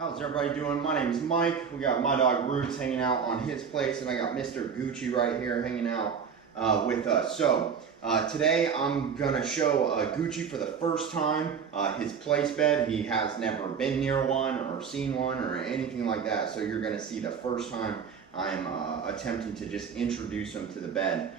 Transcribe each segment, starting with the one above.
How's everybody doing? My name is Mike. We got my dog Roots hanging out on his place, and I got Mr. Gucci right here hanging out with us. So today I'm gonna show Gucci for the first time his place bed. He has never been near one or seen one or anything like that. So you're gonna see the first time I'm attempting to just introduce him to the bed.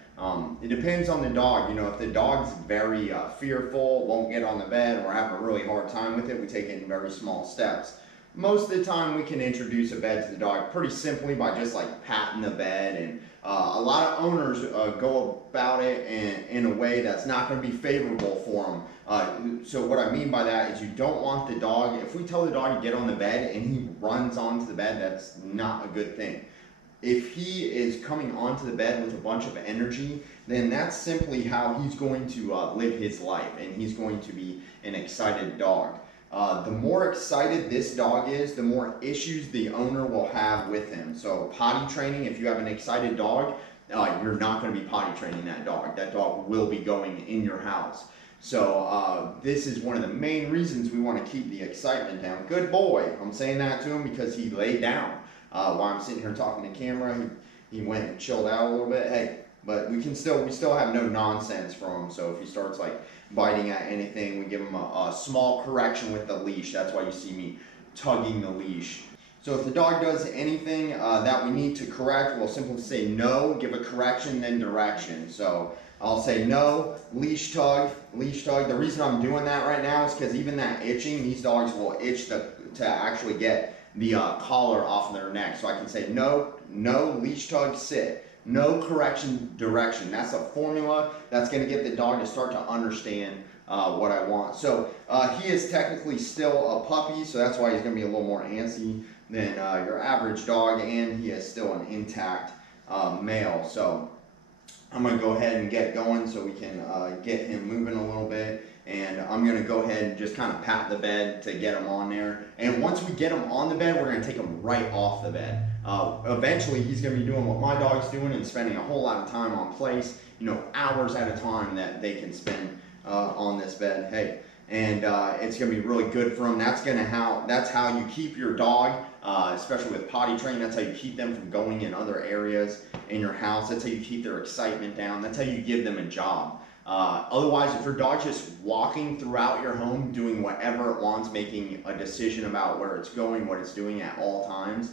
It depends on the dog. You know, if the dog's very fearful, won't get on the bed, or having a really hard time with it, we take it in very small steps. Most of the time we can introduce a bed to the dog pretty simply by just like patting the bed, and a lot of owners go about it in a way that's not going to be favorable for them. So what I mean by that is you don't want the dog, if we tell the dog to get on the bed and he runs onto the bed, that's not a good thing. If he is coming onto the bed with a bunch of energy, then that's simply how he's going to live his life, and he's going to be an excited dog. The more excited this dog is, the more issues the owner will have with him. So potty training, if you have an excited dog, you're not going to be potty training that dog. That dog will be going in your house. So this is one of the main reasons we want to keep the excitement down. Good boy. I'm saying that to him because he laid down while I'm sitting here talking to camera. He went and chilled out a little bit. Hey, but we still have no nonsense from him. So if he starts like biting at anything, we give him a small correction with the leash. That's why you see me tugging the leash. So if the dog does anything that we need to correct, we'll simply say no, give a correction, then direction. So I'll say no, leash tug, leash tug. The reason I'm doing that right now is because even that itching, these dogs will itch to actually get the collar off their neck. So I can say no, no, leash tug, sit. No, correction, direction. That's a formula that's going to get the dog to start to understand what I want. So he is technically still a puppy, so that's why he's going to be a little more antsy than your average dog, and he is still an intact male. So I'm going to go ahead and get going so we can get him moving a little bit. And I'm going to go ahead and just kind of pat the bed to get him on there. And once we get him on the bed, we're going to take him right off the bed. Eventually, he's going to be doing what my dog's doing and spending a whole lot of time on place, you know, hours at a time that they can spend on this bed. Hey, and it's going to be really good for them. That's how you keep your dog, especially with potty training. That's how you keep them from going in other areas in your house. That's how you keep their excitement down. That's how you give them a job. Otherwise, if your dog's just walking throughout your home, doing whatever it wants, making a decision about where it's going, what it's doing at all times,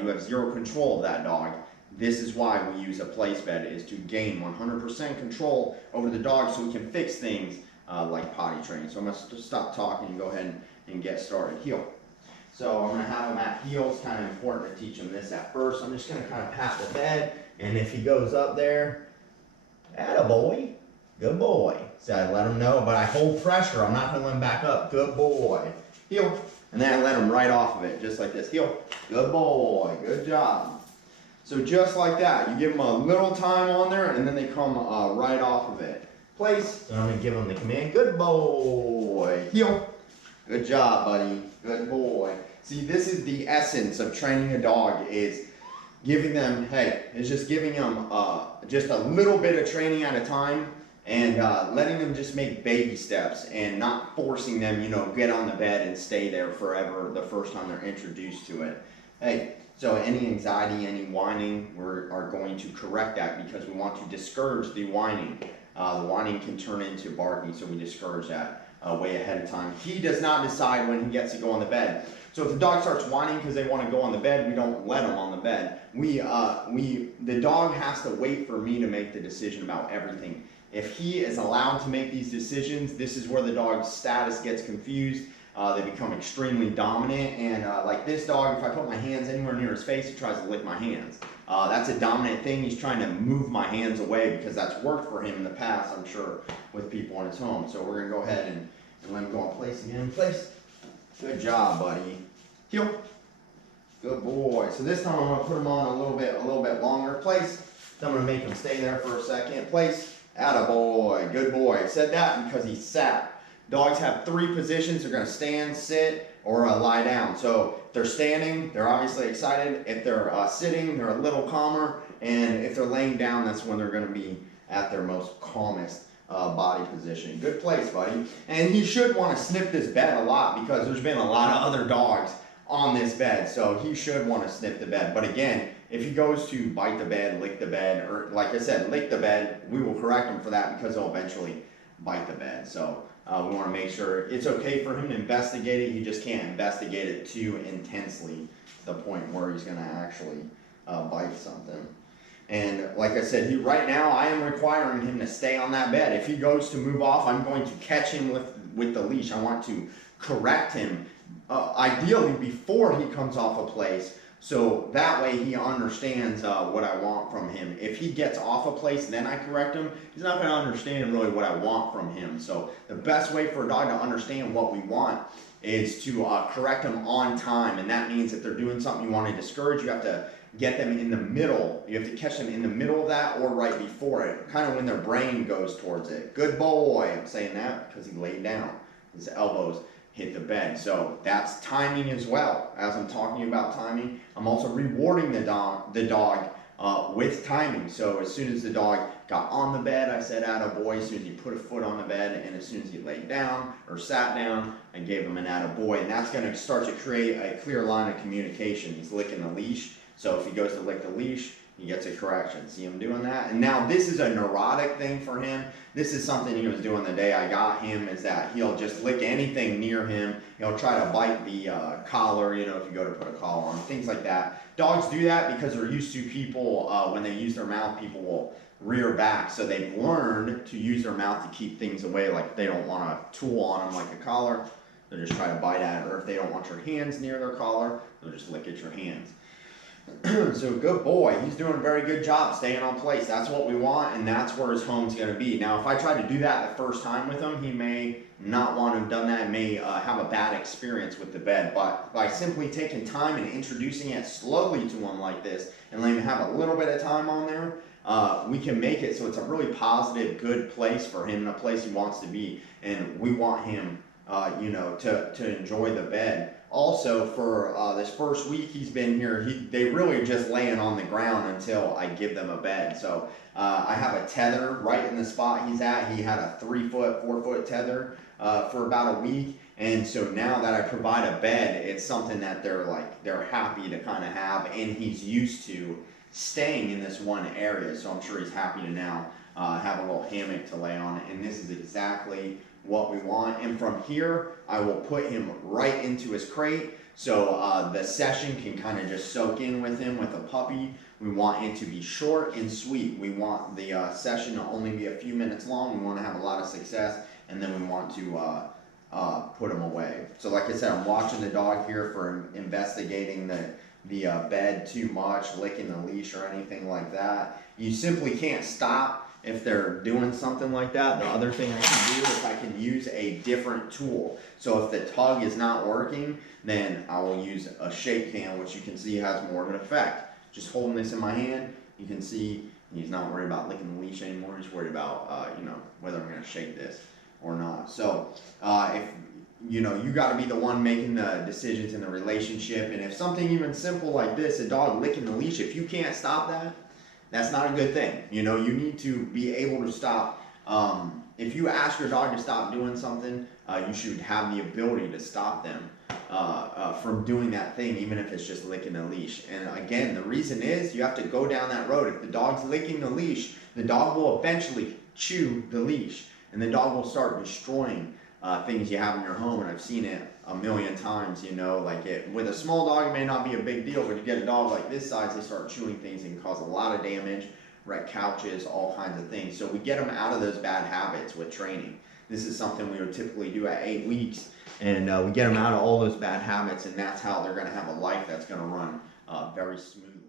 you have zero control of that dog. This is why we use a place bed, is to gain 100% control over the dog so we can fix things like potty training. So I'm going to stop talking and go ahead and get started. Heel. So I'm going to have him at heel. It's kind of important to teach him this at first. I'm just going to kind of pat the bed, and if he goes up there, attaboy. Good boy. So I let him know, but I hold pressure. I'm not going to let him back up. Good boy. Heel. And then I let him right off of it, just like this. Heel. Good boy. Good job. So just like that, you give them a little time on there, and then they come right off of it. Place. So I'm going to give them the command. Good boy. Heel. Good job, buddy. Good boy. See, this is the essence of training a dog, is giving them, hey, it's just giving them just a little bit of training at a time, and letting them just make baby steps and not forcing them, you know, get on the bed and stay there forever the first time they're introduced to it. Hey, so any anxiety, any whining, we are going to correct that because we want to discourage the whining. The whining can turn into barking, so we discourage that way ahead of time. He does not decide when he gets to go on the bed. So if the dog starts whining because they want to go on the bed, we don't let them on the bed. The dog has to wait for me to make the decision about everything. If he is allowed to make these decisions, this is where the dog's status gets confused. They become extremely dominant, and like this dog, if I put my hands anywhere near his face, he tries to lick my hands. That's a dominant thing. He's trying to move my hands away because that's worked for him in the past, I'm sure, with people in his home. So we're going to go ahead and let him go in place again. Place. Good job, buddy. Heel. Good boy. So this time I'm going to put him on a little bit longer. Place. So I'm going to make him stay there for a second. Place. Attaboy. Good boy. I said that because he sat. Dogs have 3 positions. They're going to stand, sit, or lie down. So if they're standing, they're obviously excited. If they're sitting, they're a little calmer. And if they're laying down, that's when they're going to be at their most calmest body position. Good place, buddy. And he should want to snip this bed a lot because there's been a lot of other dogs on this bed, so he should want to sniff the bed. But again, if he goes to bite the bed, lick the bed, or like I said, lick the bed, we will correct him for that because he'll eventually bite the bed. So we want to make sure it's okay for him to investigate it. He just can't investigate it too intensely to the point where he's going to actually bite something. And like I said, right now I am requiring him to stay on that bed. If he goes to move off, I'm going to catch him with the leash. I want to correct him, ideally before he comes off a place, so that way he understands what I want from him. If he gets off a place, then I correct him, he's not going to understand really what I want from him. So the best way for a dog to understand what we want is to correct them on time. And that means if they're doing something you want to discourage, you have to get them in the middle. You have to catch them in the middle of that or right before it, kind of when their brain goes towards it. Good boy. I'm saying that because he laid down. His elbows hit the bed. So that's timing as well. As I'm talking about timing, I'm also rewarding the dog with timing. So as soon as the dog got on the bed, I said attaboy. As soon as he put a foot on the bed, and as soon as he laid down or sat down, I gave him an attaboy. And that's going to start to create a clear line of communication. He's licking the leash. So if he goes to lick the leash, he gets a correction. See him doing that? And now this is a neurotic thing for him. This is something he was doing the day I got him, is that he'll just lick anything near him. He'll try to bite the collar, you know, if you go to put a collar on, things like that. Dogs do that because they're used to people, when they use their mouth, people will rear back. So they've learned to use their mouth to keep things away. Like if they don't want a tool on them like a collar, they'll just try to bite at it. Or if they don't want your hands near their collar, they'll just lick at your hands. So good boy, he's doing a very good job staying on place. That's what we want, and that's where his home's going to be. Now if I try to do that the first time with him, he may not want to have done that, may have a bad experience with the bed. But by simply taking time and introducing it slowly to him like this and letting him have a little bit of time on there, we can make it so it's a really positive, good place for him, and a place he wants to be. And we want him you know, to enjoy the bed. Also, for this first week he's been here, they really are just laying on the ground until I give them a bed. So I have a tether right in the spot he's at. He had a 3-foot, 4-foot tether for about a week. And so now that I provide a bed, it's something that they're happy to kind of have, and he's used to staying in this one area. So I'm sure he's happy to now have a little hammock to lay on. And this is exactly what we want. And from here, I will put him right into his crate, so the session can kind of just soak in with him with a puppy. We want it to be short and sweet. We want the session to only be a few minutes long. We want to have a lot of success, and then we want to put him away. So like I said, I'm watching the dog here for investigating the bed too much, licking the leash or anything like that. You simply can't stop if they're doing something like that. The other thing I can do is I can use a different tool. So if the tug is not working, then I will use a shake hand, which you can see has more of an effect. Just holding this in my hand, you can see he's not worried about licking the leash anymore. He's worried about you know, whether I'm going to shake this or not. So if you know, you got to be the one making the decisions in the relationship. And if something even simple like this, a dog licking the leash, if you can't stop that, that's not a good thing. You know, you need to be able to stop. If you ask your dog to stop doing something, you should have the ability to stop them from doing that thing, even if it's just licking the leash. And again, the reason is you have to go down that road. If the dog's licking the leash, the dog will eventually chew the leash, and the dog will start destroying things you have in your home. And I've seen it a million times, you know, like with a small dog, it may not be a big deal, but you get a dog like this size, they start chewing things and cause a lot of damage, wreck couches, all kinds of things. So we get them out of those bad habits with training. This is something we would typically do at 8 weeks, and we get them out of all those bad habits, and that's how they're going to have a life that's going to run very smoothly.